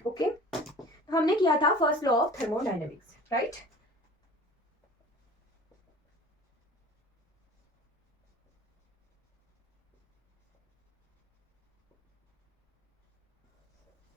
Okay, तो हमने किया था first law of thermodynamics, right.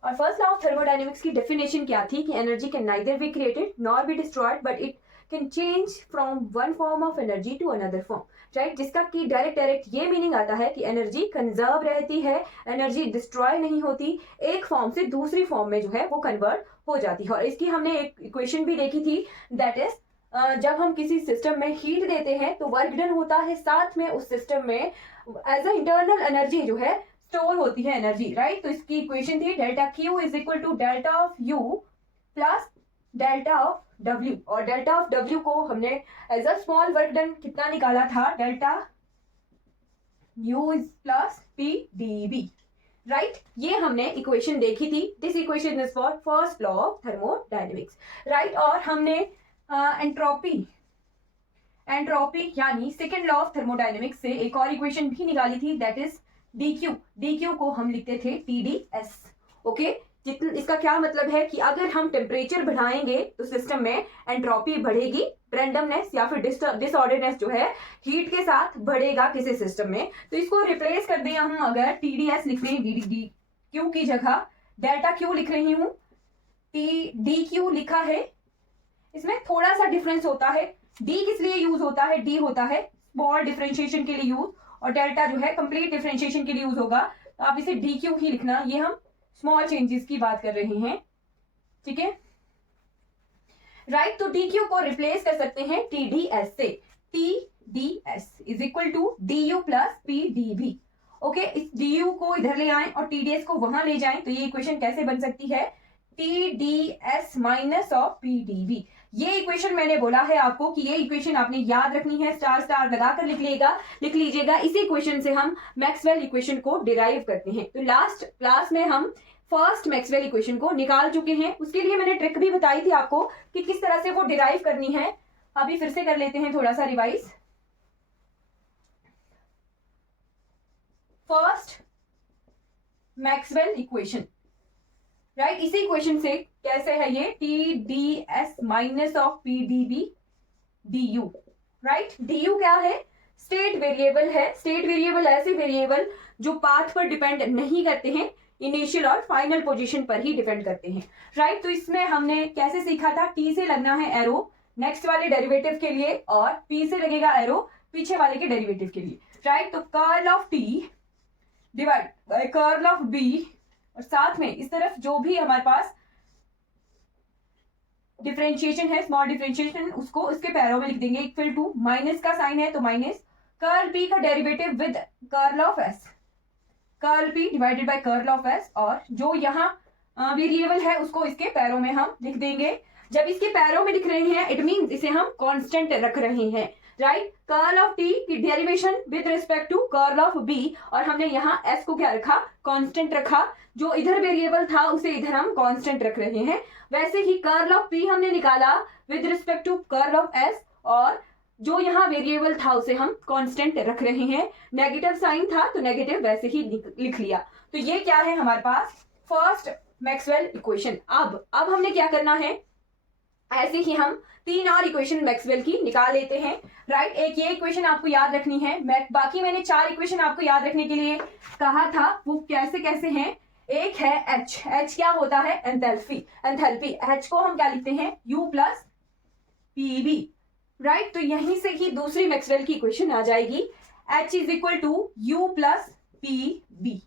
और फर्स्ट लॉ ऑफ थर्मोडायनेमिक्स की डेफिनेशन क्या थी कि energy can neither be created nor be destroyed but it can change from one form of energy to another form, right. जिसका कि direct ये meaning आता है कि एनर्जी कंजर्व रहती है, एनर्जी डिस्ट्रॉय नहीं होती, एक फॉर्म से दूसरी फॉर्म में जो है वो कन्वर्ट हो जाती है। और इसकी हमने एक इक्वेशन भी देखी थी, दैट इज जब हम किसी सिस्टम में हीट देते हैं तो वर्क डन होता है, साथ में उस सिस्टम में एज अ इंटरनल एनर्जी जो है स्टोर होती है एनर्जी, राइट। तो इसकी इक्वेशन थी delta Q is equal to delta of U plus delta of W, और डेल्टा ऑफ डब्ल्यू को हमने as a small work done कितना निकाला था, delta U is plus P D B, right. ये हमने इक्वेशन देखी थी। This equation is for first law of thermodynamics, right. और हमने एंट्रोपी यानी सेकेंड लॉ ऑफ थर्मोडायनेमिक्स से एक और इक्वेशन भी निकाली थी, दैट इज dq को हम लिखते थे TdS, ओके। इसका क्या मतलब है कि अगर हम टेम्परेचर बढ़ाएंगे तो सिस्टम में एंट्रोपी बढ़ेगी, रैंडमनेस या फिर डिसऑर्डरनेस जो है हीट के साथ बढ़ेगा किसी सिस्टम में। तो इसको रिप्लेस कर दें हम, अगर TdS लिख रहे हैं dq की जगह डेल्टा क्यू लिख रही हूँ, dq लिखा है। इसमें थोड़ा सा डिफरेंस होता है, d किस लिए यूज होता है, d होता है स्मॉल डिफरेंशिएशन के लिए यूज, और डेल्टा जो है कंप्लीट डिफरेंशिएशन के लिए यूज होगा। तो आप इसे dq ही लिखना, ये हम स्मॉल चेंजेस की बात कर रहे हैं, ठीक है, राइट। तो dq को रिप्लेस कर सकते हैं TdS से, TdS is equal to du plus PdB, okay. इस du को इधर ले आएं और TdS को वहां ले जाएं, तो ये इक्वेशन कैसे बन सकती है, TdS माइनस ऑफ PdB। ये इक्वेशन मैंने बोला है आपको कि ये इक्वेशन आपने याद रखनी है, स्टार स्टार लगाकर लिख लीजिएगा। इसी इक्वेशन से हम मैक्सवेल इक्वेशन को डिराइव करते हैं। तो लास्ट क्लास में हम फर्स्ट मैक्सवेल इक्वेशन को निकाल चुके हैं, उसके लिए मैंने ट्रिक भी बताई थी आपको कि किस तरह से वो डिराइव करनी है। अभी फिर से कर लेते हैं थोड़ा सा revise. First Maxwell equation, right. इसी इक्वेशन से कैसे है ये, TdS minus of PdB du, right. du क्या है, स्टेट वेरिएबल है। स्टेट वेरिएबल ऐसे वेरिएबल जो पाथ पर डिपेंड नहीं करते हैं, इनिशियल और फाइनल पोजीशन पर ही डिपेंड करते हैं, राइट। तो इसमें हमने कैसे सीखा था, T से लगना है एरो नेक्स्ट वाले डेरिवेटिव के लिए, और P से लगेगा एरो पीछे वाले के डेरिवेटिव के लिए, राइट। तो curl of T divide by curl of B, और साथ में इस तरफ जो भी हमारे पास डिफरेंशिएशन है, स्मॉल डिफरेंशिएशन, उसको उसके पैरों में लिख देंगे, इक्वल टू माइनस का साइन है तो माइनस कर्ल P का derivative with curl of S, curl P divided by curl of S, और जो यहाँ वेरिएबल है उसको इसके पैरों में हम लिख देंगे। जब इसके पैरों में लिख रहे हैं इट मीन इसे हम कांस्टेंट रख रहे हैं, राइट। कर्ल ऑफ T की derivation with respect to curl of B, और हमने यहाँ S को क्या रखा, कांस्टेंट रखा। जो इधर वेरिएबल था उसे इधर हम कांस्टेंट रख रहे हैं। वैसे ही कर्ल ऑफ P हमने निकाला with respect to curl of S, और जो यहाँ वेरिएबल था उसे हम कांस्टेंट रख रहे हैं। नेगेटिव साइन था तो नेगेटिव वैसे ही लिख लिया। तो ये क्या है हमारे पास, फर्स्ट मैक्सवेल इक्वेशन। अब हमने क्या करना है, ऐसे ही हम तीन और इक्वेशन मैक्सवेल की निकाल लेते हैं, राइट। एक ये इक्वेशन आपको याद रखनी है, बाकी मैंने चार इक्वेशन आपको याद रखने के लिए कहा था, वो कैसे कैसे हैं। एक है H क्या होता है, एंथैल्पी। H को हम क्या लिखते हैं, U प्लस PB, राइट। तो यहीं से ही दूसरी मैक्सवेल की इक्वेशन आ जाएगी, H is equal to U plus PB,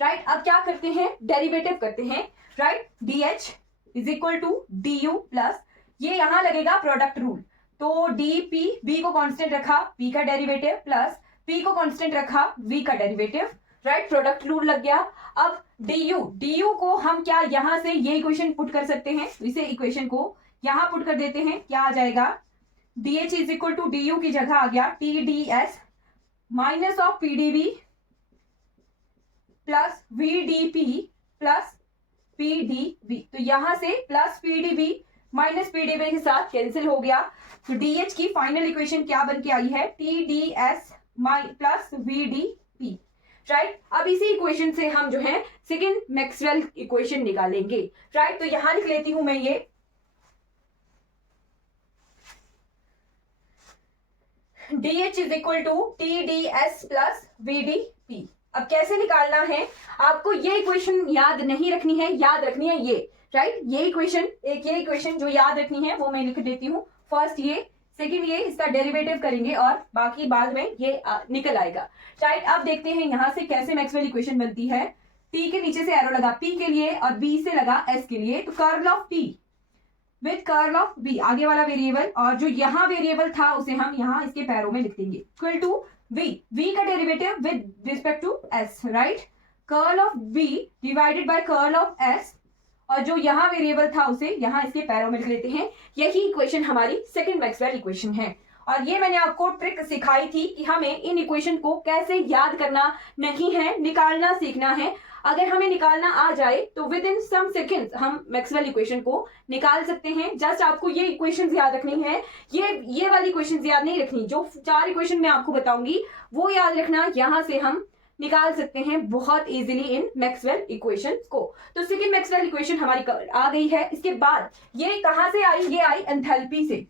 right. अब क्या करते हैं, डेरिवेटिव करते हैं, right. DH is equal to DU plus, ये यहां लगेगा प्रोडक्ट रूल, तो DP, B को कांस्टेंट रखा, P का डेरिवेटिव, प्लस P को कांस्टेंट रखा, V का डेरिवेटिव, राइट। प्रोडक्ट रूल लग गया। अब DU को हम क्या यहां से ये इक्वेशन पुट कर सकते हैं, इसे इक्वेशन को यहां पुट कर देते हैं, क्या आ जाएगा, DH is equal to DU की जगह आ गया TdS minus of PdB plus VdP plus PdB। तो यहां से प्लस PdB माइनस PdB के साथ कैंसिल हो गया। तो DH की फाइनल इक्वेशन क्या बन के आई है, TdS प्लस VdP, राइट। अब इसी इक्वेशन से हम जो है सेकंड मैक्सवेल इक्वेशन निकालेंगे, राइट। तो यहां लिख लेती हूं मैं ये DH is equal to TDS plus VDP। अब कैसे निकालना है आपको, ये इक्वेशन याद नहीं रखनी है, याद रखनी है ये, राइट। ये इक्वेशन, एक ये इक्वेशन जो याद रखनी है वो मैं लिख देती हूँ। फर्स्ट ये, सेकंड ये, इसका डेरिवेटिव करेंगे और बाकी बाद में ये निकल आएगा, राइट। अब देखते हैं यहां से कैसे मैक्सवेल इक्वेशन बनती है। T के नीचे से एरो लगा P के लिए और B से लगा S के लिए, तो curl of P with curl of B, आगे वाला वेरिएबल, और जो यहाँ वेरिएबल था उसे हम यहाँ इसके पैरों में लिख देंगे, इक्वल टू V का derivative with respect to S, right. Curl of B divided by curl of S, और जो यहाँ वेरिएबल था उसे यहाँ इसके पैरों में लिख लेते हैं। यही इक्वेशन हमारी सेकंड मैक्सवेल इक्वेशन है। और ये मैंने आपको ट्रिक सिखाई थी कि हमें इन इक्वेशन को कैसे याद करना नहीं है, निकालना सीखना है। अगर हमें निकालना आ जाए तो विद इन सम सेकेंड्स हम मैक्सवेल इक्वेशन को निकाल सकते हैं। जस्ट आपको ये इक्वेशंस याद रखनी है, ये वाली इक्वेशंस याद नहीं रखनी। जो 4 इक्वेशन मैं आपको बताऊंगी वो याद रखना, यहां से हम निकाल सकते हैं बहुत इजीली इन मैक्सवेल इक्वेशंस को। तो सेकंड मैक्सवेल इक्वेशन हमारी आ गई है। इसके बाद ये कहां से आई, ये आई एंथैल्पी से।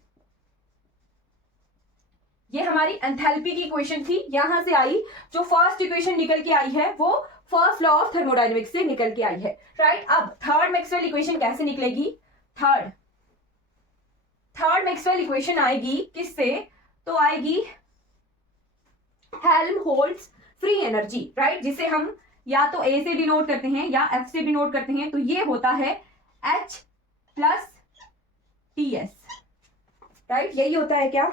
ये हमारी एंथैल्पी की इक्वेशन थी, यहां से आई। जो फर्स्ट इक्वेशन निकल के आई है वो फर्स्ट लॉ ऑफ थर्मोडायनेमिक्स से निकल के आई है, राइट। अब थर्ड मैक्सवेल इक्वेशन कैसे निकलेगी, थर्ड मैक्सवेल इक्वेशन आएगी किससे, तो आएगी हेल्महोल्ट्ज फ्री एनर्जी, राइट, जिसे हम या तो A से डिनोट करते हैं या F से डिनोट करते हैं। तो ये होता है H प्लस TS, राइट। यही होता है क्या,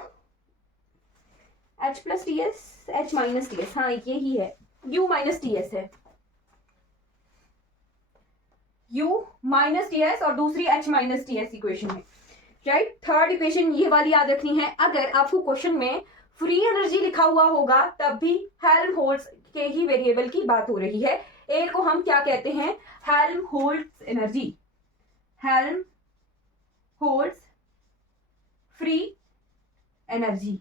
H plus TS, H minus TS, हाँ यही है, U माइनस TS है, U माइनस TS और दूसरी H माइनस TS इक्वेशन है, राइट। थर्ड इक्वेशन ये वाली याद रखनी है। अगर आपको क्वेश्चन में फ्री एनर्जी लिखा हुआ होगा तब भी हेल्महोल्ट्ज के ही वेरिएबल की बात हो रही है। एक को हम क्या कहते हैं, Helmholtz energy, Helmholtz free energy,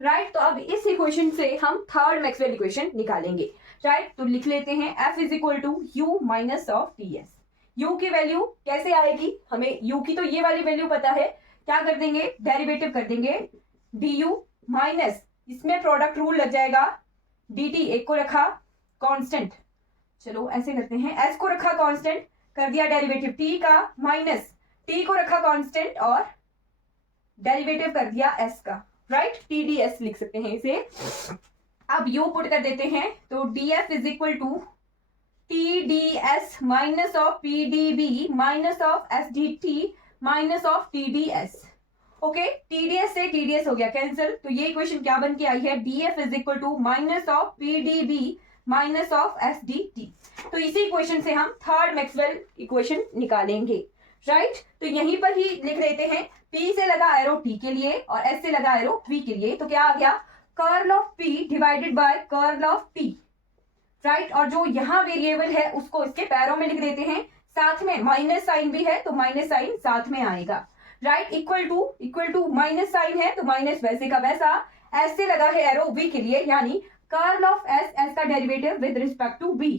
right. तो अब इस इक्वेशन से हम थर्ड मैक्सवेल इक्वेशन निकालेंगे, राइट। तो लिख लेते हैं F is equal to U minus of TS। U की वैल्यू कैसे आएगी, हमें U की तो ये वाली वैल्यू पता है, क्या कर देंगे, डेरिवेटिव कर देंगे, du माइनस, इसमें प्रोडक्ट रूल लग जाएगा, dt एक को रखा कांस्टेंट, चलो ऐसे करते हैं, s को रखा कांस्टेंट, कर दिया डेरिवेटिव t का, माइनस t को रखा कांस्टेंट और डेरिवेटिव कर दिया s का, राइट। TDS लिख सकते हैं इसे। अब u पुट कर देते हैं, तो df is equal to TDS minus of PDB minus of SDT minus of TDS। Okay, TDS से TDS हो गया कैंसिल, तो ये इक्वेशन क्या बन के आई है, DF is equal to minus of PDB minus of SDT। तो इसी इक्वेशन से हम थर्ड मैक्सवेल इक्वेशन निकालेंगे, राइट। तो यहीं पर ही लिख देते हैं, P से लगा एरो T के लिए और S से लगा एरो V के लिए, तो क्या आ गया, curl of P divided by curl of T, right. और जो यहाँ वेरिएबल है उसको इसके पैरों में लिख देते हैं, साथ में माइनस साइन भी है तो माइनस साइन साथ में आएगा, right. Equal to minus sign है तो माइनस वैसे का वैसा, एस से लगा है एरो V के लिए, यानी कर्ल ऑफ S का derivative with respect to B,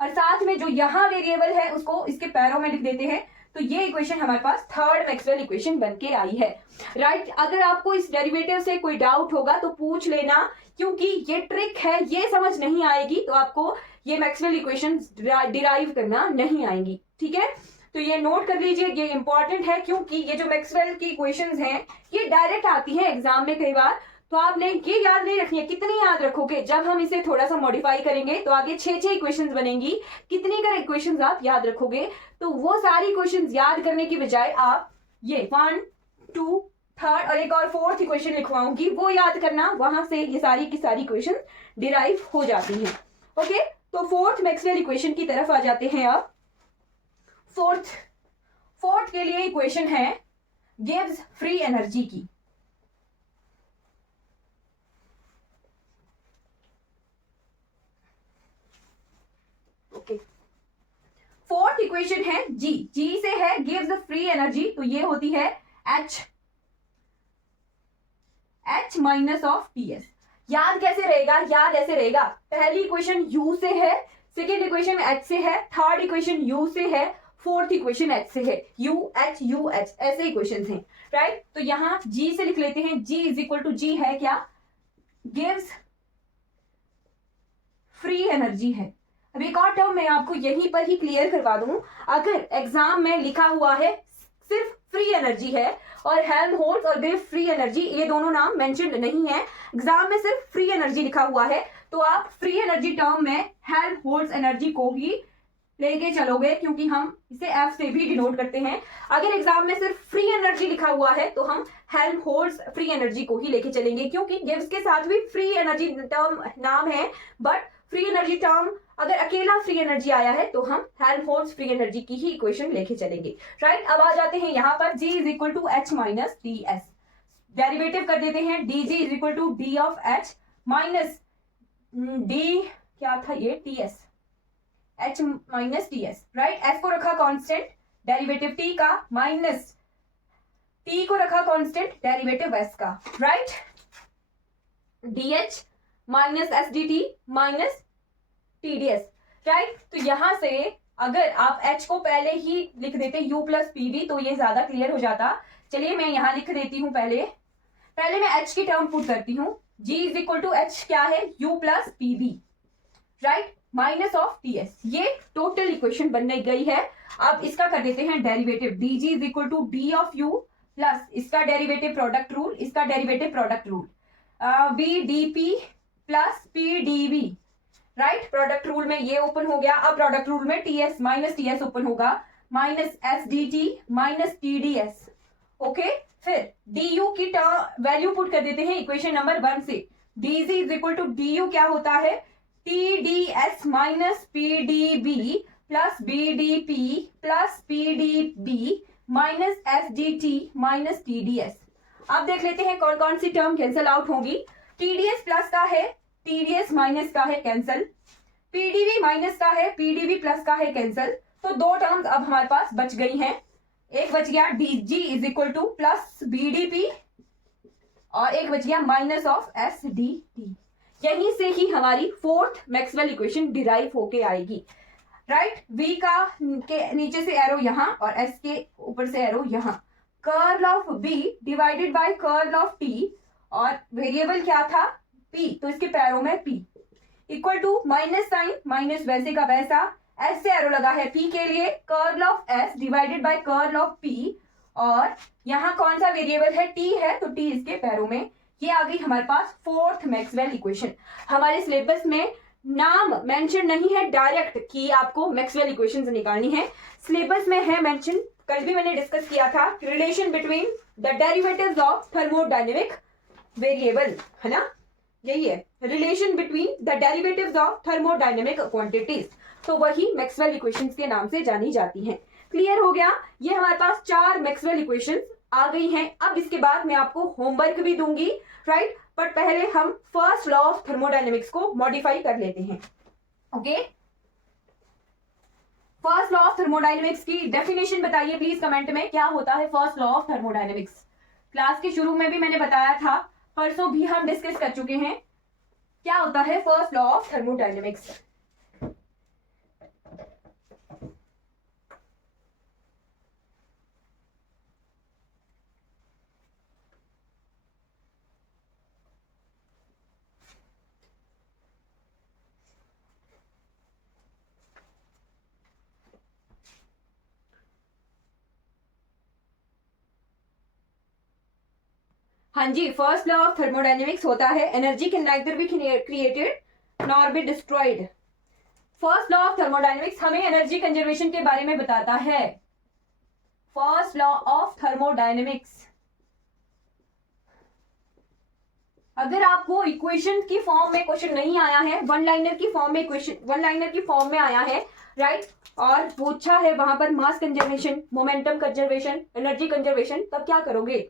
और साथ में जो यहाँ वेरिएबल है उसको इसके पैरों में लिख देते हैं। तो ये इक्वेशन हमारे पास थर्ड मैक्सवेल इक्वेशन बन के आई है, राइट। अगर आपको इस डेरिवेटिव से कोई डाउट होगा तो पूछ लेना, क्योंकि ये ट्रिक है, ये समझ नहीं आएगी तो आपको ये मैक्सवेल इक्वेशन डिराइव करना नहीं आएंगी, ठीक है। तो ये नोट कर लीजिए, ये इंपॉर्टेंट है, क्योंकि ये जो मैक्सवेल की इक्वेशंस हैं ये डायरेक्ट आती हैं एग्जाम में कई बार, तो आपने ये याद नहीं रखनी है। कितनी याद रखोगे, जब हम इसे थोड़ा सा मॉडिफाई करेंगे तो आगे 6 इक्वेशंस बनेंगी, कितनी कर इक्वेशंस आप याद रखोगे। तो वो सारी इक्वेशंस याद करने की बजाय आप ये 1, 2, 3 और एक और 4th इक्वेशन लिखवाऊंगी, वो याद करना, वहां से ये सारी की सारी इक्वेशन डिराइव हो जाती हैं। ओके, तो 4th मैक्सवेल इक्वेशन की तरफ आ जाते हैं। अब फोर्थ के लिए इक्वेशन है गिव्स फ्री एनर्जी की। ओके, फोर्थ इक्वेशन है जी से है गिव्स फ्री एनर्जी, तो ये होती है H माइनस ऑफ TS। याद कैसे रहेगा, याद ऐसे रहेगा, पहली इक्वेशन u से है, सेकेंड इक्वेशन h से है, थर्ड इक्वेशन u से है, फोर्थ इक्वेशन h से है, u h ऐसे इक्वेशन हैं, राइट। तो यहाँ g से लिख लेते हैं, g is equal to g है क्या, गिव्स फ्री एनर्जी है। अब एक और टर्म मैं आपको यहीं पर ही क्लियर करवा दूं, अगर एग्जाम में लिखा हुआ है सिर्फ फ्री एनर्जी है और हेल्महोल्ट्ज और गिव फ्री एनर्जी ये दोनों नाम मेंशन्ड नहीं है, एग्जाम में सिर्फ फ्री एनर्जी लिखा हुआ है, तो आप फ्री एनर्जी टर्म में हेल्महोल्ट्ज एनर्जी को ही लेके चलोगे, क्योंकि हम इसे एफ से भी डिनोट करते हैं। अगर एग्जाम में सिर्फ फ्री एनर्जी लिखा हुआ है तो हम हेल्महोल्ट्ज फ्री एनर्जी को ही लेके चलेंगे, क्योंकि गिव्स के साथ भी फ्री एनर्जी टर्म नाम है, बट फ्री एनर्जी टर्म अगर अकेला फ्री एनर्जी आया है तो हम हेल्महोल्ट्ज फ्री एनर्जी की ही इक्वेशन लेके चलेंगे, राइट। अब आ जाते हैं यहाँ पर g is equal to H minus D S, derivative कर देते हैं, dg is equal to D of H minus D क्या था ये T S, h minus T S, right. s को रखा कांस्टेंट, डेरिवेटिव t का, माइनस t को रखा कांस्टेंट, डेरिवेटिव s का, right. dh minus S D T minus T D S, right. तो यहां से अगर आप h को पहले ही लिख देते u प्लस पी वी तो ये ज्यादा क्लियर हो जाता। चलिए मैं यहां लिख देती हूं, पहले मैं h की टर्म पुट करती हूं, g is equal to H क्या है, u plus P V, right, minus of T S, ये टोटल इक्वेशन बनने गई है। अब इसका कर देते हैं derivative, dg is equal to D of u plus इसका डेरिवेटिव प्रोडक्ट रूल, इसका derivative product rule, B D P plus P D V, right. Product rule में ये ओपन हो गया, अब प्रोडक्ट रूल में T S minus T S open होगा, minus S D T minus T D S, okay. फिर D U की value put कर देते हैं इक्वेशन नंबर 1 से, D G is equal to D U क्या होता है, T D S minus P D B plus B D P plus P D B minus S D T minus T D S. अब देख लेते हैं कौन कौन सी टर्म कैंसिल आउट होगी, टीडीएस प्लस का है, टीडीएस माइनस का है कैंसल, पीडीवी माइनस का है, पीडीवी प्लस का है कैंसल, तो दो टर्म्स अब हमारे पास बच गई हैं, एक बच गया DG is equal to plus BDP और एक बच गया minus of S D T. यहीं से ही हमारी फोर्थ मैक्सवेल इक्वेशन डिराइव होके आएगी, राइट। v का के नीचे से एरो यहां और s के ऊपर से एरो यहां, curl of b divided by curl of t और वेरिएबल क्या था p, तो इसके पैरों में p equal to minus sign, minus वैसे का वैसा, s से एरो लगा है p के लिए, curl of s divided by curl of p और यहाँ कौन सा वेरिएबल है t है, तो t इसके पैरों में। ये आ गई हमारे पास फोर्थ मैक्सवेल इक्वेशन। हमारे सिलेबस में नाम मेंशन नहीं है डायरेक्ट कि आपको मैक्सवेल इक्वेशंस निकालनी है, सिलेबस में है मेंशन, कल भी मैंने डिस्कस किया था, relation between the derivatives of thermodynamic variable, है ना, यही है relation between the derivatives of thermodynamic quantities, तो वही मैक्सवेल इक्वेशंस के नाम से जानी जाती हैं। क्लियर हो गया, ये हमारे पास 4 मैक्सवेल इक्वेशंस आ गई हैं। अब इसके बाद मैं आपको होमवर्क भी दूंगी, राइट, बट पहले हम फर्स्ट लॉ ऑफ थर्मोडायनेमिक्स को मॉडिफाई कर लेते हैं, okay. First law of thermodynamics की डेफिनेशन बताइए प्लीज कमेंट में, क्या होता है first law of thermodynamics. Class के शुरू में भी मैंने बताया था, परसों भी हम डिस्कस कर चुके हैं, क्या होता है फर्स्ट लॉ ऑफ थर्मोडायनेमिक्स। हाँ जी, फर्स्ट लॉ ऑफ थर्मोडायनेमिक्स होता है energy can neither be created nor be destroyed. First law of thermodynamics हमें एनर्जी कंजर्वेशन के बारे में बताता है। फर्स्ट लॉ ऑफ थर्मोडायनेमिक्स, अगर आपको इक्वेशन की फॉर्म में क्वेश्चन नहीं आया है, वन लाइनर की फॉर्म में क्वेश्चन, वन लाइनर की फॉर्म में आया है, राइट, और पूछा है वहां पर mass conservation, momentum conservation, energy conservation, तब क्या करोगे,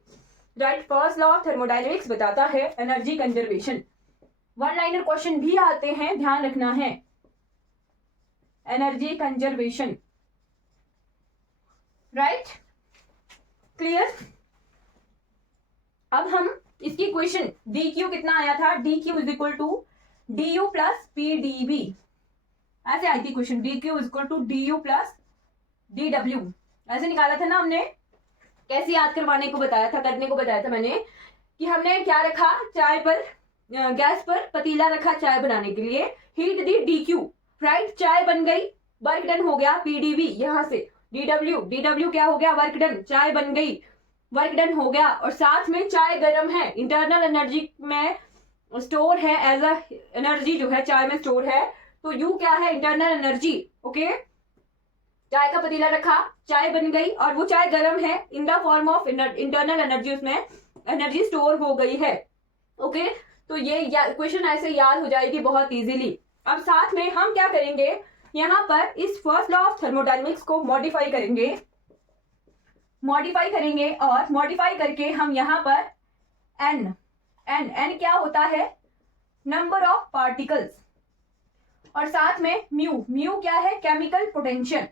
right. First law of thermodynamics बताता है energy conservation. One liner question भी आते हैं, ध्यान रखना है, एनर्जी कंजर्वेशन, राइट, क्लियर। अब हम इसकी इक्वेशन डी क्यू कितना आया था, D Q is equal to D U plus P D B, ऐसे आई थी question, D Q is equal to D U plus D W, ऐसे निकाला था ना हमने। कैसे याद करवाने को बताया था, करने को बताया था मैंने कि हमने क्या रखा, चाय पर गैस पर पतीला रखा चाय बनाने के लिए, हीट दी डी क्यू, राइट, चाय बन गई, वर्क डन हो गया, पीडीबी यहां से डी डब्ल्यू क्या हो गया, वर्क डन, चाय बन गई, वर्क डन हो गया, और साथ में चाय गर्म है, इंटरनल एनर्जी में स्टोर है, एज अ एनर्जी जो है चाय में स्टोर है, तो यू क्या है, इंटरनल एनर्जी। ओके, चाय का पतीला रखा, चाय बन गई, और वो चाय गर्म है, in the form of internal energy, उसमें एनर्जी स्टोर हो गई है। ओके, तो ये क्वेश्चन ऐसे याद हो जाएगी बहुत इजीली। अब साथ में हम क्या करेंगे, यहाँ पर इस फर्स्ट लॉ ऑफ थर्मोडायनेमिक्स को मॉडिफाई करेंगे, और मॉडिफाई करके हम यहाँ पर एन क्या होता है, नंबर ऑफ पार्टिकल्स, और साथ में म्यू क्या है, केमिकल पोटेंशियल।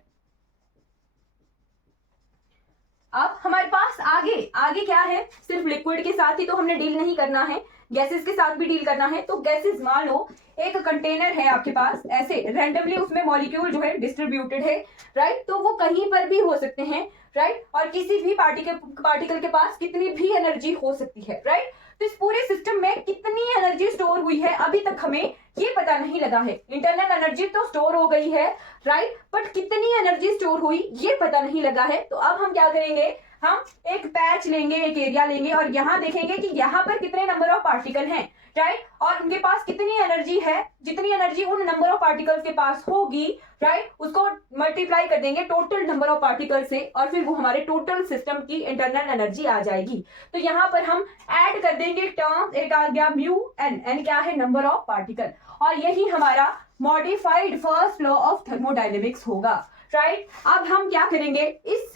अब हमारे पास आगे क्या है, सिर्फ लिक्विड के साथ ही तो हमने डील नहीं करना है, गैसेस के साथ भी डील करना है। तो गैसेस, मान लो एक कंटेनर है आपके पास, ऐसे रैंडमली उसमें मॉलिक्यूल जो है डिस्ट्रीब्यूटेड है, राइट, तो वो कहीं पर भी हो सकते हैं, राइट, और किसी भी पार्टिकल के पास कितनी भी एनर्जी हो सकती है, राइट। तो इस पूरे सिस्टम में कितनी एनर्जी स्टोर हुई है अभी तक हमें ये पता नहीं लगा है। इंटरनल एनर्जी तो स्टोर हो गई है, राइट, बट कितनी एनर्जी स्टोर हुई ये पता नहीं लगा है। तो अब हम क्या करेंगे, हम एक पैच लेंगे, एक एरिया लेंगे, और यहाँ देखेंगे कि यहाँ पर कितने नंबर ऑफ पार्टिकल हैं, राइट, और उनके पास कितनी एनर्जी है, जितनी एनर्जी उन नंबर ऑफ पार्टिकल्स के पास होगी, राइट, उसको मल्टीप्लाई कर देंगे टोटल नंबर ऑफ पार्टिकल से, और फिर वो हमारे टोटल सिस्टम की इंटरनल एनर्जी आ जाएगी। तो यहाँ पर हम ऐड कर देंगे टर्म, एक आ गया म्यू, एन क्या है, नंबर ऑफ पार्टिकल, और यही हमारा modified first law of thermodynamics होगा, राइट। अब हम क्या करेंगे, इस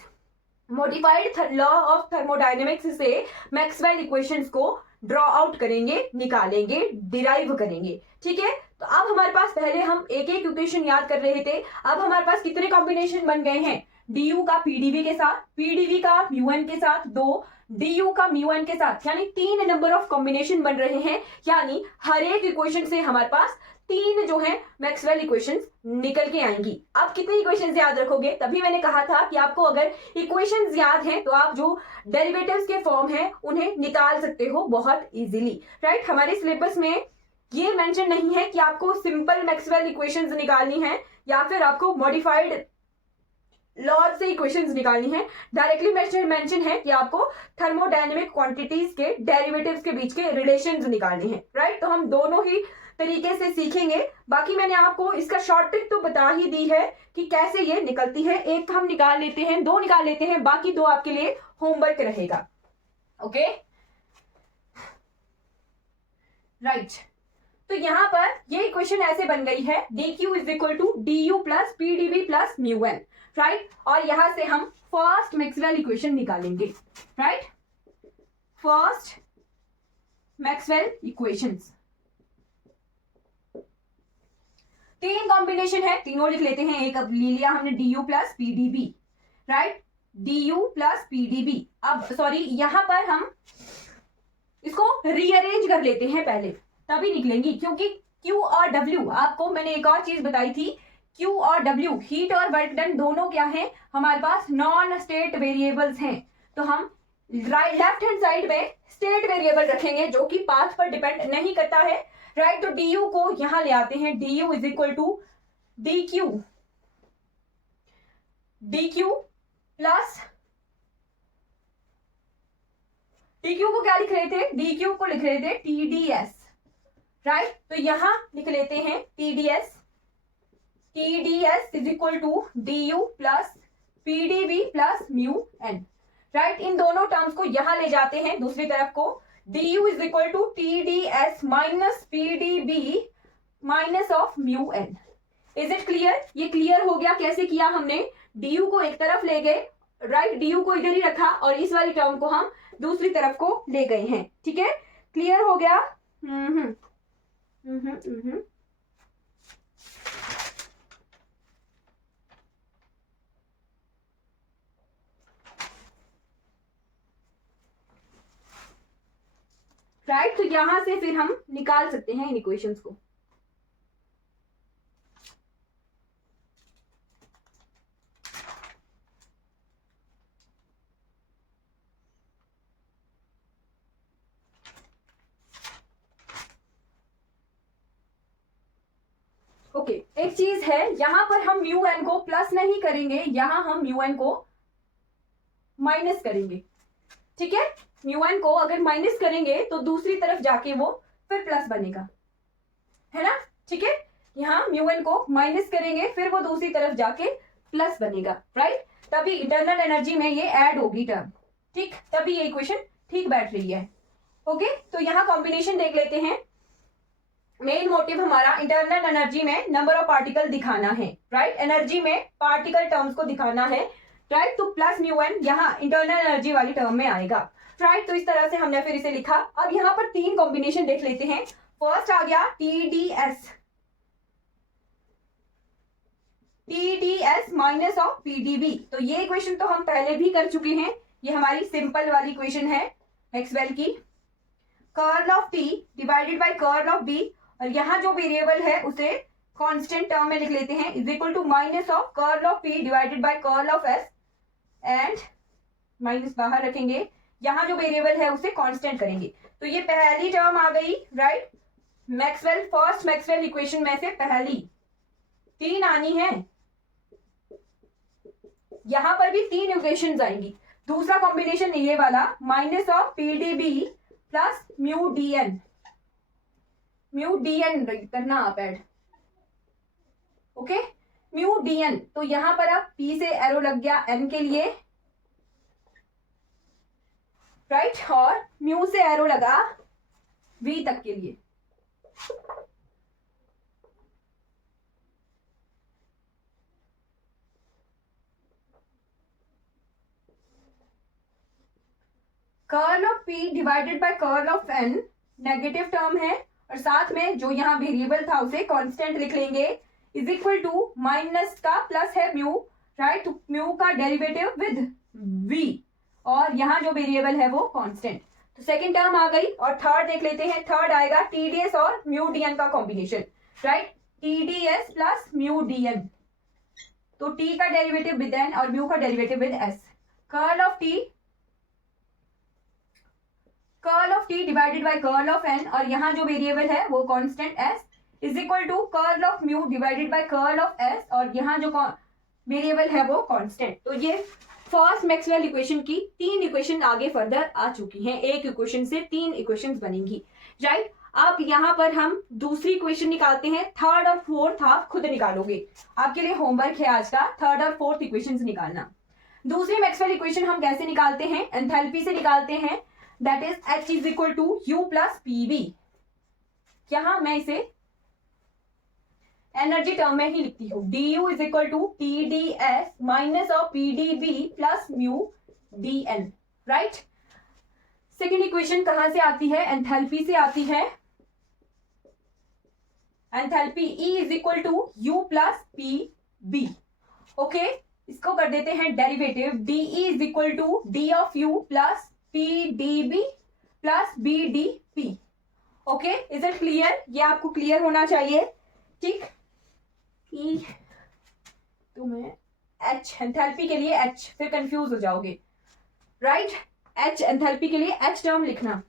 मॉडिफाइड लॉ ऑफ थर्मोडायनेमिक्स से मैक्सवेल इक्वेशंस को ड्रॉ आउट करेंगे, निकालेंगे, डिराइव करेंगे, ठीक है। तो अब हमारे पास, पहले हम एक एक इक्वेशन याद कर रहे थे, अब हमारे पास कितने कॉम्बिनेशन बन गए हैं, डी का पीडीवी के साथ, पीडीवी का म्यूएन के साथ, 2 डी का म्यूएन के साथ, यानी 3 नंबर ऑफ कॉम्बिनेशन बन रहे हैं, यानी हर एक इक्वेशन से हमारे पास 3 जो है मैक्सवेल इक्वेशंस निकल के आएंगी। अब कितनी इक्वेशंस याद रखोगे, तभी मैंने कहा था कि आपको अगर इक्वेशंस याद हैं तो आप जो डेरिवेटिव्स के फॉर्म हैं उन्हें निकाल सकते हो बहुत इजीली, राइट। हमारे सिलेबस में ये मेंशन नहीं है कि आपको सिंपल मैक्सवेल इक्वेशंस निकालनी है या फिर आपको मॉडिफाइड लॉज से इक्वेशंस निकालनी है, डायरेक्टली मेंशन है कि आपको थर्मोडायनेमिक क्वांटिटीज के डेरिवेटिव्स के बीच के रिलेशंस निकालने हैं, राइट। तो हम दोनों ही तरीके से सीखेंगे। बाकी मैंने आपको इसका शॉर्ट ट्रिक तो बता ही दी है कि कैसे ये निकलती है, एक हम निकाल लेते हैं, 2 निकाल लेते हैं, बाकी 2 आपके लिए होमवर्क रहेगा, ओके, राइट। तो यहां पर ये इक्वेशन ऐसे बन गई है, D Q is equal to D U plus P D B plus mu N, right, और यहां से हम फर्स्ट मैक्सवेल इक्वेशन निकालेंगे, right, first Maxwell equations. 3 combination है, तीनों लिख लेते हैं, एक अब ले लिया हमने D U plus P D B, right, D U plus P D B. अब सॉरी, यहां पर हम इसको रीअरेंज कर लेते हैं पहले, तभी निकलेंगी, क्योंकि Q और W, आपको मैंने एक और चीज बताई थी, Q और W हीट और वर्क डन दोनों क्या है हमारे पास, नॉन स्टेट वेरिएबल्स हैं। तो हम लेफ्ट हैंड साइड में स्टेट वेरिएबल रखेंगे जो कि पाथ पर डिपेंड नहीं करता है, राइट। तो डी यू को यहां ले आते हैं, D U is equal to D Q plus, D Q को क्या लिख रहे थे, डी क्यू को लिख रहे थे टीडीएस, राइट। तो यहां लिख लेते हैं TDS is equal to D U plus PDB plus mu N, right. इन दोनों टर्म्स को यहां ले जाते हैं दूसरी तरफ को, D U is equal to TDS minus PDB minus of mu N. Is it clear, ये क्लियर हो गया कैसे किया हमने, डी यू को एक तरफ ले गए, राइट, डी यू को इधर ही रखा और इस वाली टर्म को हम दूसरी तरफ को ले गए हैं, ठीक है, क्लियर हो गया। राइट। तो यहां से फिर हम निकाल सकते हैं इन इक्वेशंस को। ओके एक चीज है, यहां पर हम म्यू एन को प्लस नहीं करेंगे, यहां हम म्यू एन को माइनस करेंगे। ठीक है, म्यू एन को अगर माइनस करेंगे तो दूसरी तरफ जाके वो फिर प्लस बनेगा, है ना। ठीक है, यहाँ म्यू एन को माइनस करेंगे फिर वो दूसरी तरफ जाके प्लस बनेगा, राइट। तभी इंटरनल एनर्जी में ये ऐड होगी टर्म, ठीक, तभी ये इक्वेशन ठीक बैठ रही है। ओके, तो यहाँ कॉम्बिनेशन देख लेते हैं। मेन मोटिव हमारा इंटरनल एनर्जी में नंबर ऑफ पार्टिकल दिखाना है, राइट। एनर्जी में पार्टिकल टर्म्स को दिखाना है, राइट। तो प्लस म्यू एन यहाँ इंटरनल एनर्जी वाली टर्म में आएगा, राइट। तो इस तरह से हमने फिर इसे लिखा। अब यहाँ पर तीन कॉम्बिनेशन देख लेते हैं। फर्स्ट आ गया TdS, TdS minus of PdB। तो ये इक्वेशन तो हम पहले भी कर चुके हैं, ये हमारी सिंपल वाली इक्वेशन है मैक्सवेल की। Curl of T divided by curl of B, और यहाँ जो वेरिएबल है उसे कांस्टेंट टर्म में लिख लेते हैं, is equal to minus of curl of P divided by curl of S, and minus बाहर रखेंगे, यहाँ जो वेरिएबल है उसे कांस्टेंट करेंगे। तो ये पहली टर्म आ गई, right. Maxwell first Maxwell equation में से पहली, तीन आनी है, यहां पर भी तीन इक्वेशंस आएंगी। दूसरा कॉम्बिनेशन ये वाला minus of PdB plus mu DN, mu DN करना आप ऐड, ओके, म्यू DN। तो यहां पर अब P से एरो लग गया N के लिए, राइट, और म्यू से एरो लगा V तक के लिए। Curl of P divided by curl of N negative term है, और साथ में जो यहाँ वेरिएबल था उसे कांस्टेंट लिख लेंगे, इज इक्वल टू माइनस का प्लस है म्यू, राइट। तो म्यू का डेरिवेटिव विद V, और यहाँ जो वेरिएबल है वो कांस्टेंट। तो सेकंड टर्म आ गई, और थर्ड देख लेते हैं। थर्ड आएगा TdS और म्यू DN का combination, right. TdS plus mu DN, तो T का डेरिवेटिव विद N और म्यू का derivative with S। Curl of T divided by curl of N, और यहाँ जो वेरिएबल है वो constant S, is equal to curl of mu divided by curl of S, और यहाँ जो वेरिएबल है वो कांस्टेंट। तो ये फर्स्ट मैक्सवेल इक्वेशन की तीन इक्वेशन आगे फर्दर आ चुकी हैं, एक इक्वेशन से तीन इक्वेशंस बनेंगी, राइट। अब यहाँ पर हम दूसरी इक्वेशन निकालते हैं, थर्ड और फोर्थ आप खुद निकालोगे, आपके लिए होमवर्क है आज का, थर्ड और फोर्थ इक्वेशंस निकालना। दूसरी मैक्सवेल इक्वेशन हम कैसे निकालते हैं, एंथैल्पी से निकालते हैं, that is H is equal to U plus PV। यहां मैं इसे एनर्जी टर्म में ही लिखती हूँ, du is equal to TdS minus of PdB plus mu DN, right. Second equation कहां से आती है, एंथैल्पी से आती है। Enthalpy E is equal to U plus PB, okay. इसको कर देते हैं derivative, DE is equal to D of U plus PdB plus BdP, okay. Is it clear, ये आपको क्लियर होना चाहिए, ठीक। E तो मैं H एंथैल्पी के लिए H, फिर कंफ्यूज हो जाओगे, राइट। H एंथैल्पी के लिए H टर्म लिखना।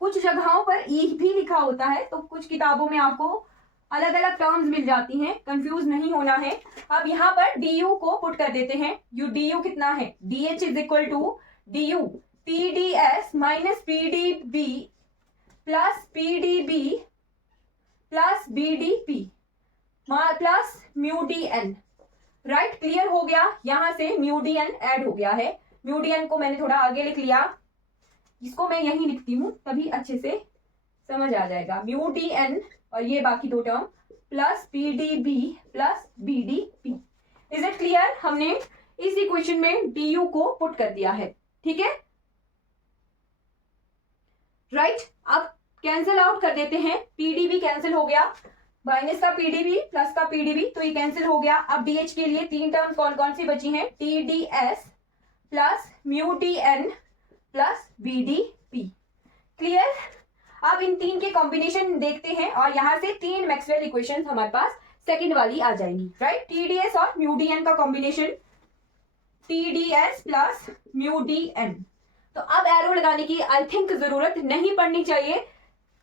कुछ जगहों पर E भी लिखा होता है, तो कुछ किताबों में आपको अलग अलग टर्म्स मिल जाती हैं, कंफ्यूज नहीं होना है। अब यहाँ पर du को पुट कर देते हैं, du कितना है, dH is equal to du TdS minus PdB plus PdB plus BdP plus mu DN, right. Clear हो गया, यहां से म्यू DN ऐड हो गया है। म्यू DN को मैंने थोड़ा आगे लिख लिया, इसको मैं यहीं लिखती हूँ तभी अच्छे से समझ आ जाएगा। म्यू DN और ये बाकी दो term plus PdB plus BdP। Is it clear, हमने इस इक्वेशन में du को पुट कर दिया है, ठीक है, राइट। अब कैंसिल आउट कर देते हैं, PdB कैंसिल हो गया, माइनस का PdB प्लस का PdB, तो ये कैंसिल हो गया। अब DH के लिए तीन टर्म कौन कौन सी बची हैं, TdS plus mu DN plus B D P. Clear? अब इन तीन के कॉम्बिनेशन देखते हैं और यहां से तीन मैक्सवेल इक्वेशन हमारे पास सेकंड वाली आ जाएंगी, राइट। टीडीएस और म्यू डी एन का combination TDS plus mu D N. तो अब एरो लगाने की आई थिंक जरूरत नहीं पड़नी चाहिए,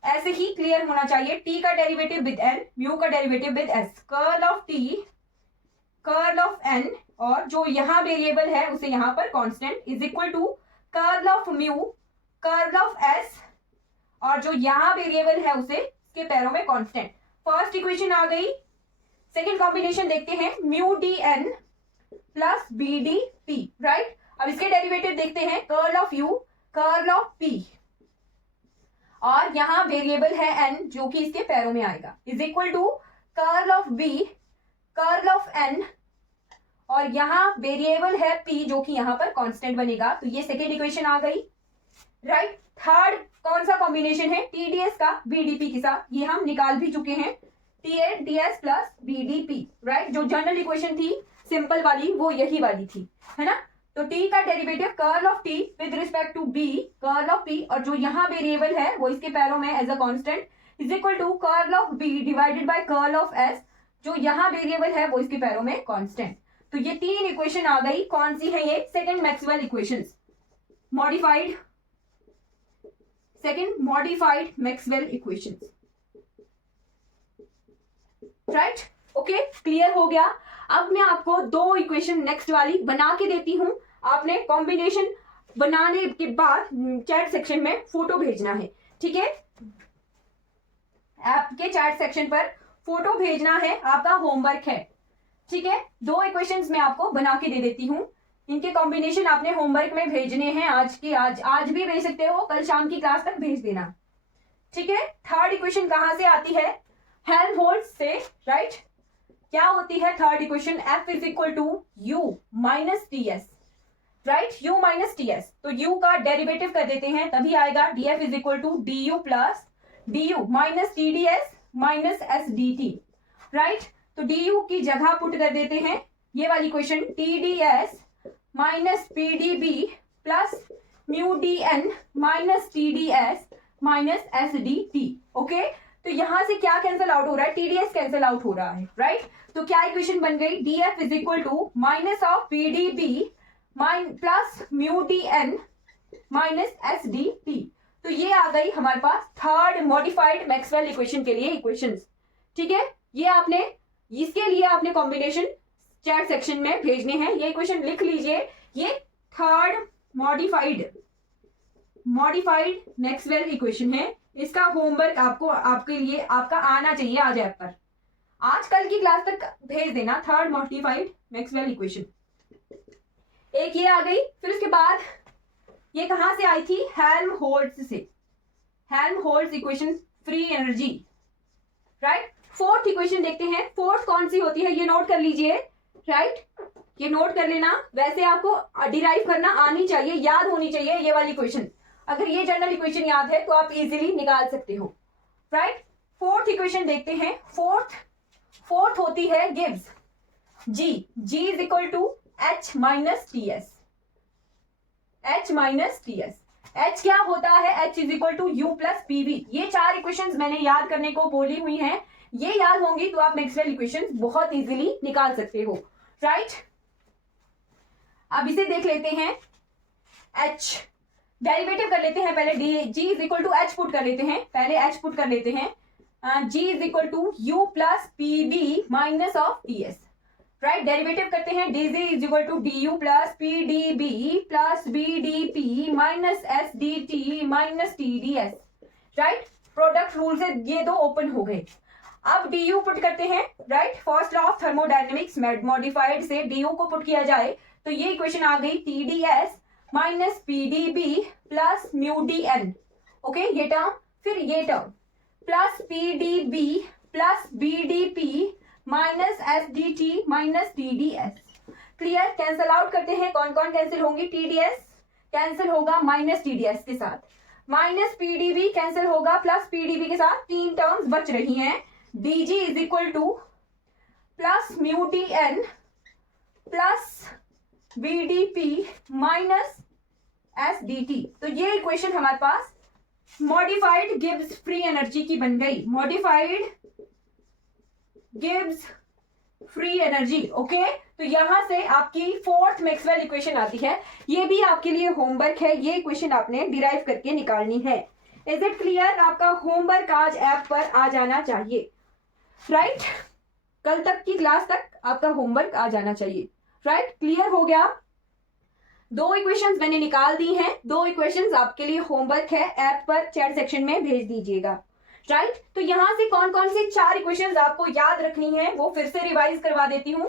ऐसे ही क्लियर होना चाहिए। टी का डेरिवेटिव विद एन, म्यू का derivative with S, curl of T curl of N, और जो यहां वेरिएबल है उसे यहां पर constant is equal to curl of mu curl of S, और जो यहां वेरिएबल है उसे इसके पैरों में कांस्टेंट। फर्स्ट इक्वेशन आ गई। सेकंड कॉम्बिनेशन देखते हैं, mu D N plus B D P, right. अब इसके डेरिवेटिव देखते हैं, curl of U curl of P, और यहां वेरिएबल है एन जो कि इसके पैरों में आएगा, is equal to curl of B curl of N, और यहां वेरिएबल है पी जो कि यहां पर कांस्टेंट बनेगा। तो ये सेकेंड इक्वेशन आ गई, राइट। थर्ड कौन सा कॉम्बिनेशन है, टीडीएस का बीडीपी के साथ, ये हम निकाल भी चुके हैं, टीएस प्लस बीडीपी, राइट। जो जनरल इक्वेशन थी सिंपल वाली वो यही वाली थी, है ना। तो टी का derivative curl of T with respect to B curl of P, और जो यहाँ वेरिएबल है वो इसके पैरों में as a constant is equal to curl of B divided by curl of S, जो यहाँ वेरिएबल है वो इसके पैरों में कांस्टेंट। तो ये तीन इक्वेशन आ गई। कौन सी है ये, second Maxwell equations, modified, second modified Maxwell equations, right. Okay, clear हो गया। अब मैं आपको दो इक्वेशन नेक्स्ट वाली बना के देती हूं, आपने कॉम्बिनेशन बनाने के बाद चैट सेक्शन में फोटो भेजना है, ठीक है। आपके चैट सेक्शन पर फोटो भेजना है, आपका होमवर्क है, ठीक है। दो इक्वेशंस मैं आपको बना के दे देती हूं, इनके कॉम्बिनेशन आपने होमवर्क में भेजने हैं, आज भी भेज सकते हो, कल शाम की क्लास तक भेज देना, ठीक है। थर्ड इक्वेशन कहां से आती है, हेल्महोल्ट्ज से, राइट। क्या होती है third equation, F is equal to U minus T S, right, U minus T S. तो यू का डेरिवेटिव कर देते हैं, तभी आएगा D F is equal to D U plus D U minus T D S minus S D T, right. तो D U की जगह पुट कर देते हैं ये वाली equation, T D S minus P D B plus mu D N minus T D S minus S D T. Okay, तो यहां से क्या कैंसिल आउट हो रहा है, टीडीएस कैंसिल आउट हो रहा है, राइट। तो क्या इक्वेशन बन गई, D F is equal to minus of P D B plus mu D N minus S D T. तो ये आ गई हमारे पास थर्ड मॉडिफाइड मैक्सवेल इक्वेशन के लिए इक्वेशंस, ठीक है। ये आपने इसके लिए आपने कॉम्बिनेशन चैट सेक्शन में भेजने हैं, ये इक्वेशन लिख लीजिए, ये थर्ड मॉडिफाइड मैक्सवेल इक्वेशन है। इसका होमवर्क आपको आपके लिए आपका आना चाहिए आज ऐप पर, आज कल की क्लास तक भेज देना, थर्ड मॉडिफाइड मैक्सवेल इक्वेशन। एक ये आ गई, फिर उसके बाद ये कहां से आई थी, हेल्महोल्ट्ज से, Helmholtz equation, free energy, right. Fourth equation देखते हैं, फोर्थ कौन सी होती है, ये नोट कर लीजिए, राइट, ये नोट कर लेना। वैसे आपको डिराइव करना आनी चाहिए, याद होनी चाहिए ये वाली इक्वेशन। अगर ये जनरल इक्वेशन याद है तो आप इजीली निकाल सकते हो, राइट। फोर्थ इक्वेशन देखते हैं, फोर्थ होती है gives G is equal to H minus T S, H minus T S. H क्या होता है, H is equal to U plus PV. ये चार इक्वेशंस मैंने याद करने को बोली हुई हैं, ये याद होंगी तो आप मैक्सवेल इक्वेशंस बहुत इजीली निकाल सकते हो, राइट। अब इसे देख लेते हैं, एच डेरिवेटिव कर लेते हैं पहले, D G is equal to H put कर लेते हैं, पहले एच पुट कर लेते हैं, G is equal to U plus P B minus of T S, right. Derivative करते हैं, D G is equal to D U plus P D B plus B D P minus S D T minus T D S, right. Product rule से ये दो open हो गए। अब D you put करते हैं, right, first law of thermodynamics modified से D U को पुट किया जाए तो ये इक्वेशन आ गई, T D S minus P D B plus mu D N, okay, ये टर्म, फिर ये term plus P D B plus B D P minus S D T minus T D S. Clear, cancel out करते हैं, कौन कौन cancel होंगी, T D S cancel होगा minus T D S के साथ, minus P D B cancel होगा plus P D B के साथ, तीन टर्म्स बच रही हैं, D G is equal to plus mu D N plus B D P minus S D T. तो ये इक्वेशन हमारे पास मॉडिफाइड गिब्स फ्री एनर्जी की बन गई, modified Gibbs free energy. Okay, तो यहां से आपकी फोर्थ मैक्सवेल इक्वेशन आती है। ये भी आपके लिए होमवर्क है, ये इक्वेशन आपने डिराइव करके निकालनी है। Is it clear? आपका होमवर्क आज ऐप पर आ जाना चाहिए, राइट? कल तक की क्लास तक आपका होमवर्क आ जाना चाहिए, राइट? क्लियर हो गया? 2 इक्वेशंस मैंने निकाल दी हैं, 2 इक्वेशंस आपके लिए होमवर्क है, ऐप पर चैट सेक्शन में भेज दीजिएगा, राइट? तो यहां से कौन कौन सी 4 इक्वेशंस आपको याद रखनी है वो फिर से रिवाइज करवा देती हूं।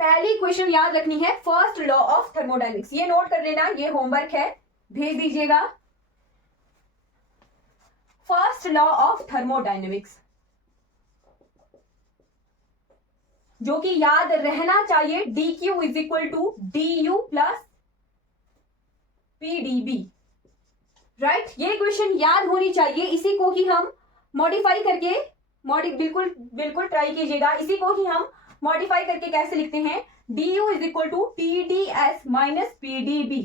पहली इक्वेशन याद रखनी है फर्स्ट लॉ ऑफ थर्मोडायनेमिक्स, ये नोट कर लेना, ये होमवर्क है, भेज दीजिएगा। फर्स्ट लॉ ऑफ थर्मोडायनेमिक्स जो कि याद रहना चाहिए, dq is equal to du plus pdb, right? ये इक्वेशन याद होनी चाहिए। इसी को ही हम मॉडिफाई करके बिल्कुल बिल्कुल ट्राई कीजिएगा। इसी को ही हम मॉडिफाई करके कैसे लिखते हैं, du is equal to tds minus pdb।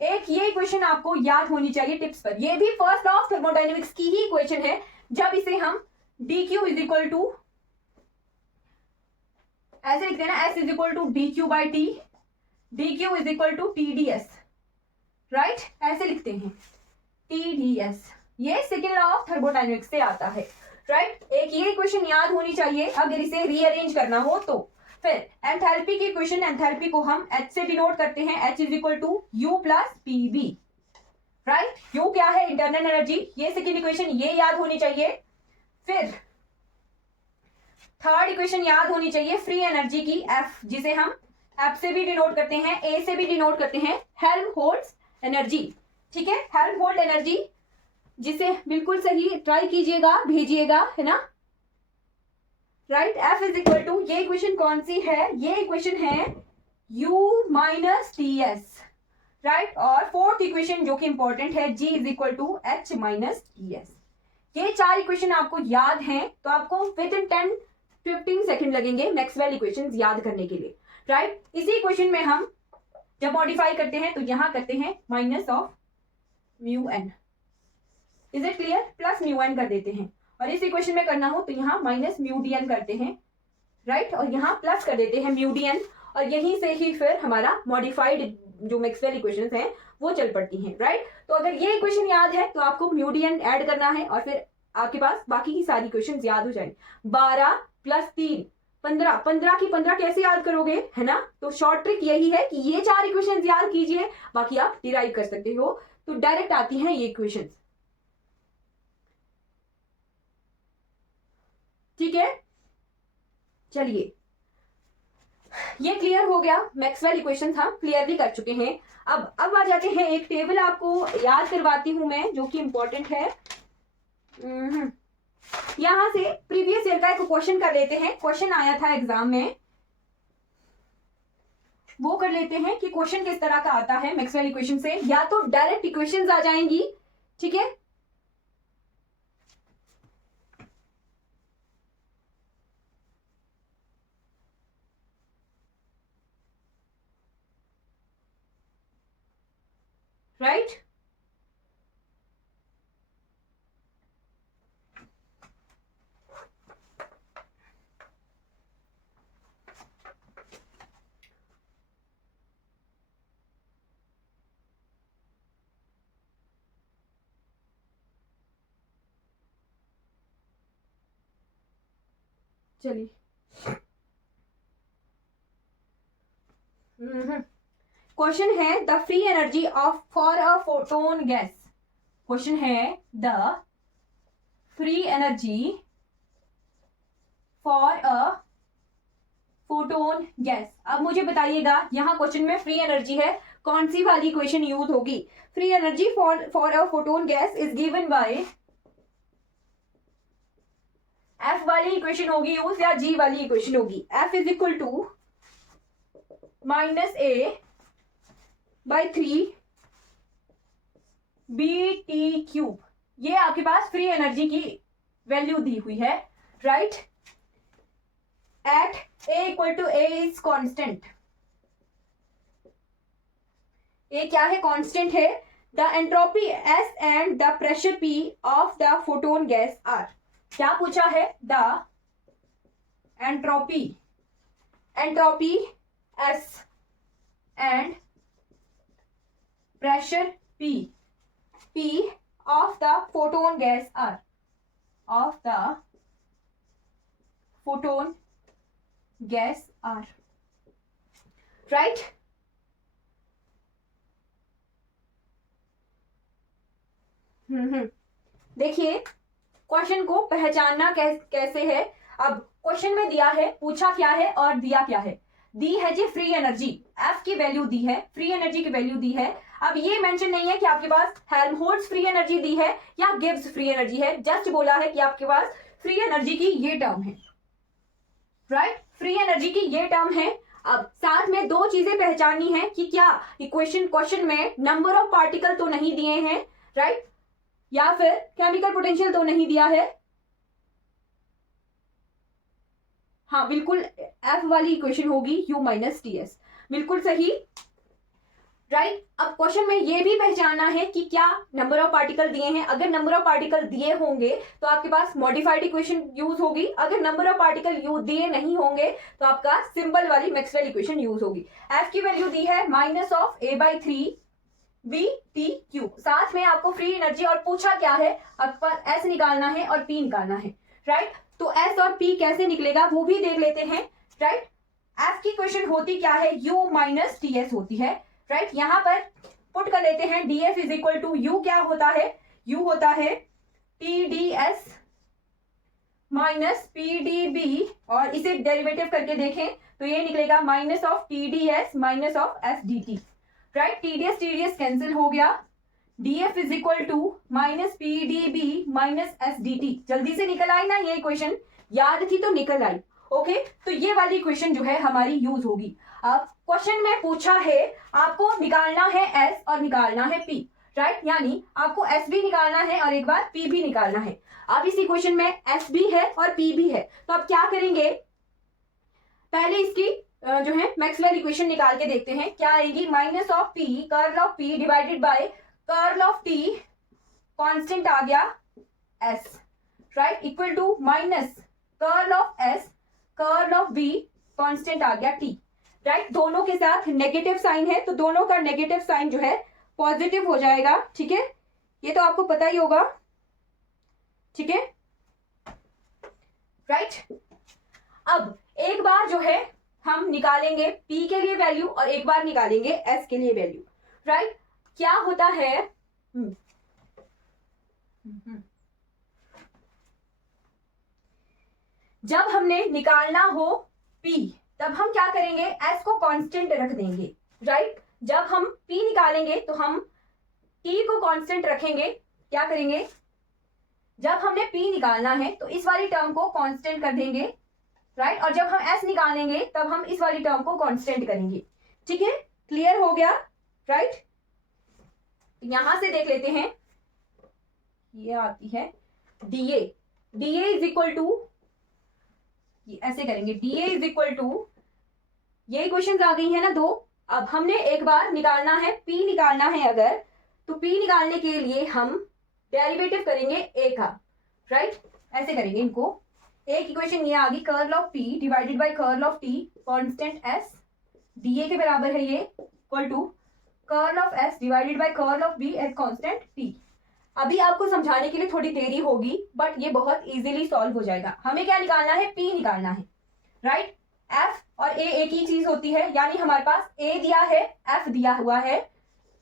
एक ये इक्वेशन आपको याद होनी चाहिए टिप्स पर। ये भी फर्स्ट लॉ ऑफ थर्मोडायनेमिक्स की ही इक्वेशन है। जब इसे हम dq इज इक्वल टू ऐसे लिखते हैं ना, s is equal to dq by T, dq is equal to tds, right? ऐसे लिखते हैं tds। ये सेकेंड लॉ ऑफ थर्मोडायनेमिक्स से आता है, राइट? एक ये इक्वेशन याद होनी चाहिए अगर इसे रीअरेंज करना हो तो। फिर एंथैल्पी की इक्वेशन, एंथैल्पी को हम h से डिनोट करते हैं, h is equal to u plus pv, right? u क्या है? Internal energy. ये सेकेंड इक्वेशन ये याद होनी चाहिए। फिर थर्ड इक्वेशन याद होनी चाहिए फ्री एनर्जी की, f, जिसे हम f से भी डिनोट करते हैं, a से भी डिनोट करते हैं, हेल्महोल्ट्ज एनर्जी, ठीक है? हेल्महोल्ट्ज एनर्जी, जिसे बिल्कुल सही ट्राई कीजिएगा, भेजिएगा, है ना, right? f is equal to, ये इक्वेशन कौन सी है? ये इक्वेशन है u minus T S, right? और फोर्थ इक्वेशन जो कि इंपॉर्टेंट है, g is equal to h minus T S. ये 4 इक्वेशन आपको याद हैं तो आपको विद इन 10-15 सेकेंड लगेंगे मैक्सवेल इक्वेशंस याद करने के लिए, राइट? इसी इक्वेशन में हम जब मॉडिफाई करते हैं तो यहां करते हैं minus of mu N, is it clear? Plus mu N कर देते हैं। और इस इक्वेशन में करना हो तो यहाँ माइनस म्यू डी एन करते हैं, राइट? और यहाँ प्लस कर देते हैं म्यू डी एन, और यहीं से ही फिर हमारा मॉडिफाइड जो मैक्सवेल इक्वेशंस हैं वो चल पड़ती हैं, राइट? तो अगर ये इक्वेशन याद है तो आपको म्यू डी एन ऐड करना है और फिर आपके पास बाकी की सारी इक्वेशंस याद हो जाएंगे। 12 प्लस 3 15, 15 की 15 कैसे याद करोगे, है ना? तो शॉर्ट ट्रिक यही है कि ये 4 इक्वेशंस याद कीजिए, बाकी आप डिराइव कर सकते हो। तो डायरेक्ट आती हैं ये इक्वेशंस, ठीक है? चलिए, ये क्लियर हो गया, मैक्सवेल इक्वेशंस हम क्लियरली कर चुके हैं। अब आ जाते हैं, एक टेबल आपको याद करवाती हूं मैं जो कि इंपॉर्टेंट है। यहां से प्रीवियस ईयर का एक क्वेश्चन कर लेते हैं, क्वेश्चन आया था एग्जाम में, वो कर लेते हैं कि क्वेश्चन किस तरह का आता है मैक्सवेल इक्वेशन से। या तो डायरेक्ट इक्वेशंस आ जाएंगी, ठीक है? राइट? चलिए, क्वेश्चन है the free energy of for a photon gas. Question है the free energy for a photon gas. अब मुझे बताइएगा, यहां क्वेश्चन में फ्री एनर्जी है, कौन सी वाली इक्वेशन यूज होगी? Free energy for a photon gas is given by F वाली इक्वेशन होगी यूज या जी वाली इक्वेशन होगी? F is equal to minus A by 3 B T cube. ये आपके पास फ्री एनर्जी की वैल्यू दी हुई है, right? At A equal to A is constant, A क्या है, कांस्टेंट है, the entropy S and the pressure P of the photon gas R, क्या पूछा है, the entropy S and pressure P of the photon gas R, of the photon gas R, right. देखिए question को पहचानना कैसे है। अब क्वेश्चन में दिया है, पूछा क्या है और दिया क्या है, दी है जी फ्री एनर्जी, एफ की वैल्यू दी है, फ्री एनर्जी की वैल्यू दी है। अब ये मेंशन नहीं है कि आपके पास हेल्महोल्ट्ज फ्री एनर्जी दी है या गिब्स फ्री एनर्जी है, जस्ट बोला है कि आपके पास फ्री एनर्जी की ये टर्म है, राइट, फ्री एनर्जी की ये टर्म है। अब साथ में दो चीजें पहचाननी है कि क्या क्वेश्चन में नंबर ऑफ पार्टिकल तो नहीं दिए हैं, राइट, या फिर केमिकल पोटेंशियल तो नहीं दिया है। हाँ बिल्कुल, एफ वाली इक्वेशन होगी U माइनस टी एस, बिल्कुल सही, राइट। अब क्वेश्चन में ये भी पहचानना है कि क्या नंबर ऑफ पार्टिकल दिए हैं, अगर नंबर ऑफ पार्टिकल दिए होंगे तो आपके पास मॉडिफाइड इक्वेशन यूज होगी, अगर नंबर ऑफ पार्टिकल दिए नहीं होंगे तो आपका सिंबल वाली मैक्सवेल इक्वेशन यूज होगी। एफ की वैल्यू दी है -(a/3) बी टी क्यू, साथ में आपको फ्री एनर्जी और पूछा क्या है, आपके पास एस निकालना है और पी निकालना है, राइट। तो एस और पी कैसे निकलेगा वो भी देख लेते हैं, राइट। एफ की क्वेश्चन होती क्या है, U माइनस टी एस होती है, राइट। यहां पर पुट कर लेते हैं D F is equal to U, क्या होता है, U होता है T D S minus P D B, और इसे डेरिवेटिव करके देखें तो ये निकलेगा minus of T D S minus of S D T, right. TDS cancel हो गया, DF is equal to minus P D B minus S D T, जल्दी से निकल आई ना, ये इक्वेशन याद थी तो निकल आई, ओके। तो ये वाली इक्वेशन जो है हमारी यूज होगी। अब क्वेश्चन में पूछा है आपको निकालना है एस और निकालना है पी, राइट, यानी आपको एस भी निकालना है और एक बार पी भी निकालना है। अब इस इक्वेशन में एस भी है और पी भी है, तो आप क्या करेंगे, पहले इसकी जो है मैक्सवेल इक्वेशन निकाल के देखते हैं क्या आएगी, minus of P curl of P divided by curl of T, constant आ गया S, right, equal to minus curl of S curl of B, constant आ गया टी, राइट। दोनों के साथ नेगेटिव साइन है तो दोनों का नेगेटिव साइन जो है पॉजिटिव हो जाएगा, ठीक है, ये तो आपको पता ही होगा, ठीक है, राइट। अब एक बार जो है हम निकालेंगे P के लिए वैल्यू और एक बार निकालेंगे S के लिए वैल्यू, राइट। क्या होता है, जब हमने निकालना हो P तब हम क्या करेंगे, S को कांस्टेंट रख देंगे, राइट। जब हम P निकालेंगे तो हम T को कांस्टेंट रखेंगे, क्या करेंगे, जब हमने P निकालना है तो इस वाली टर्म को कांस्टेंट कर देंगे, राइट, और जब हम S निकालेंगे तब हम इस वाली टर्म को कांस्टेंट करेंगे, ठीक है, क्लियर हो गया, राइट। यहां से देख लेते हैं, ये आती है DA, DA is equal to, ऐसे करेंगे, DA इज इक्वल टू, ये इक्वेशन आ गई है ना दो। अब हमने एक बार निकालना है P निकालना है अगर, तो P निकालने के लिए हम डेरिवेटिव करेंगे A का, राइट, ऐसे करेंगे इनको। एक इक्वेशन ये आ गई, curl of P divided by curl of T constant S, DA के बराबर है ये, equal to curl of S divided by curl of B as constant T। अभी आपको समझाने के लिए थोड़ी देरी होगी बट ये बहुत इजीली सॉल्व हो जाएगा। हमें क्या निकालना है, P निकालना है, राइट। F और A एक ही चीज होती है, यानी हमारे पास A दिया है, F दिया हुआ है,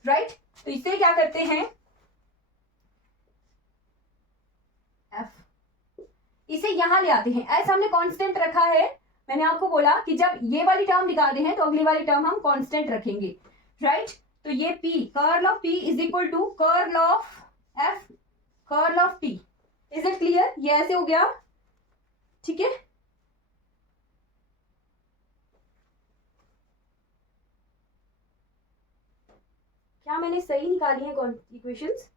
राइट। तो इससे क्या करते हैं, इसे यहां ले आते हैं, ऐसा हमने कांस्टेंट रखा है, मैंने आपको बोला कि जब ये वाली टर्म निकालते हैं तो अगली वाली टर्म हम कांस्टेंट रखेंगे, राइट। तो ये P, curl of P is equal to curl of F curl of T, is it clear, ये ऐसे हो गया, ठीक है। क्या मैंने सही निकाली है इक्वेशंस,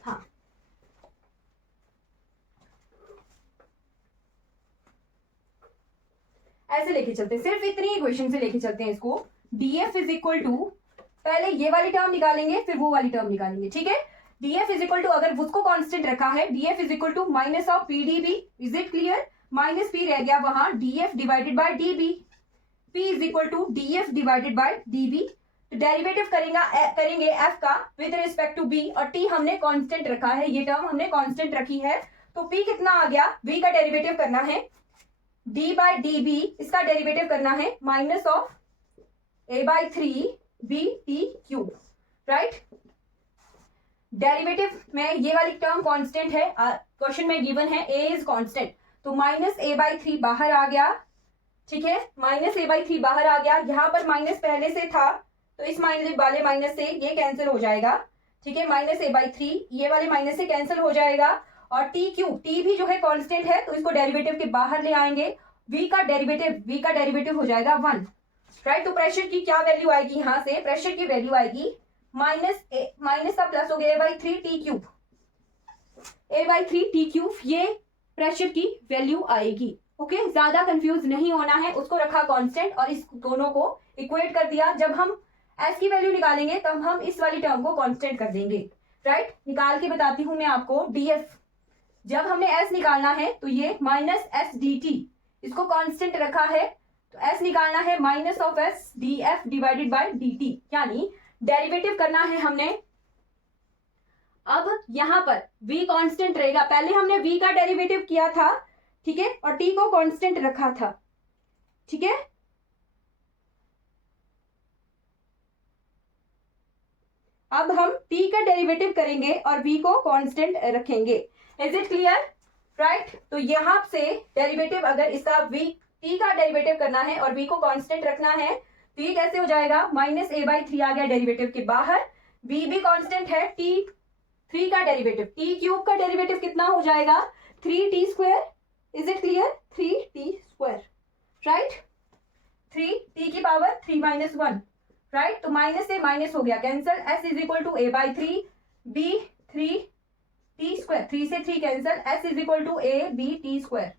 था। ऐसे लेके चलते हैं, सिर्फ इतनी इक्वेशन से लेके चलते हैं इसको। df इज इक्वल टू, पहले ये वाली टर्म निकालेंगे फिर वो वाली टर्म निकालेंगे, ठीक है। df इज इक्वल टू, अगर उसको कांस्टेंट रखा है, df is equal to minus of P D B, is it clear. Minus P रह गया वहां, df divided by db, p is equal to df divided by db। तो derivative करेंगे f का विद रिस्पेक्ट टू b, और t हमने constant रखा है, ये टर्म हमने कांस्टेंट रखी है, तो p कितना आ गया, v का डेरिवेटिव करना है, d बाय db, इसका डेरिवेटिव करना है minus of a by 3 b t cube, right. Derivative में ये वाली टर्म कांस्टेंट है, क्वेश्चन में गिवन है a इज कांस्टेंट, तो माइनस a बाय 3 बाहर आ गया, ठीक है, माइनस a बाय 3 बाहर आ गया। यहाँ पर माइनस पहले से था, तो इस माइनस वाले माइनस से ये कैंसिल हो जाएगा, ठीक है, माइनस a बाय 3 ये वाले माइनस से कैंसिल हो जाएगा, और t क्यूब, t भी जो है कांस्टेंट है, तो इसको डेरिवेटिव के बाहर ले आएंगे, v का डेरिवेटिव हो जाएगा 1, राइट। तो प्रेशर की क्या वैल्यू आएगी, यहां से प्रेशर की वैल्यू आएगी माइनस का प्लस हो गया a by 3 T cube, a by 3 T cube, ये प्रेशर की वैल्यू आएगी। ओके, ज्यादा कंफ्यूज नहीं होना है, उसको रखा कांस्टेंट और इस दोनों को इक्वेट कर दिया। जब हम s की वैल्यू निकालेंगे तब हम इस वाली टर्म को कांस्टेंट कर देंगे, राइट। निकाल के बताती हूं मैं आपको, df जब हमने s निकालना है तो ये माइनस एस डी टी, इसको कांस्टेंट रखा है, तो s निकालना है minus of S D F divided by D T, यानी डेरिवेटिव करना है हमने। अब यहां पर v कांस्टेंट रहेगा, पहले हमने v का डेरिवेटिव किया था, ठीक है, और t को कांस्टेंट रखा था, ठीक है। अब हम t का डेरिवेटिव करेंगे और v को कांस्टेंट रखेंगे, इज इट क्लियर, राइट। तो यहां से डेरिवेटिव, अगर इसका t का डेरिवेटिव करना है और v को कांस्टेंट रखना है, तो ये कैसे हो जाएगा, माइनस a बाई 3 आ गया डेरिवेटिव के बाहर, v भी कांस्टेंट है, t3 का डेरिवेटिव, t क्यूब का डेरिवेटिव कितना हो जाएगा, 3t square, is it clear, 3t square, right, 3t की पावर 3 माइनस 1, राइट। तो माइनस से माइनस हो गया cancel, s is equal to a by 3 b 3t square, 3 से 3 cancel, s is equal to a b t square,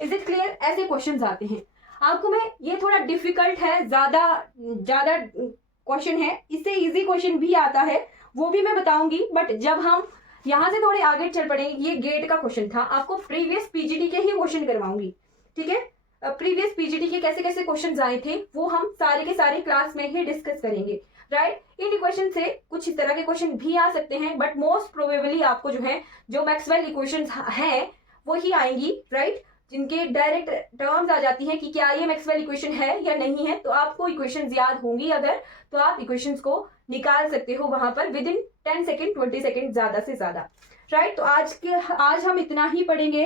is it clear. ऐसे questions आते हैं आपको में, ये थोड़ा डिफिकल्ट है, ज्यादा क्वेश्चन है, इससे इजी क्वेश्चन भी आता है, वो भी मैं बताऊंगी, बट जब हम यहां से थोड़े आगे चल पड़ेंगे, ये गेट का क्वेश्चन था, आपको प्रीवियस पीजीटी के ही क्वेश्चन करवाऊंगी, ठीक है। प्रीवियस पीजीटी के कैसे कैसे क्वेश्चन आए थे वो हम सारे के सारे क्लास में ही डिस्कस करेंगे, राइट। इन इक्वेशन से कुछ इस तरह के क्वेश्चन भी आ सकते हैं, बट मोस्ट प्रोबेबली आपको जो है, जो मैक्सवेल इक्वेशंस हैं वो ही आएंगी, राइट, जिनके डायरेक्ट टर्म्स आ जाती हैं कि क्या ये मैक्सवेल इक्वेशन है या नहीं है। तो आपको इक्वेशंस याद होंगी अगर, तो आप इक्वेशंस को निकाल सकते हो वहां पर विद इन 10 सेकेंड 20 सेकेंड, ज्यादा से ज्यादा, राइट। तो आज हम इतना ही पढ़ेंगे।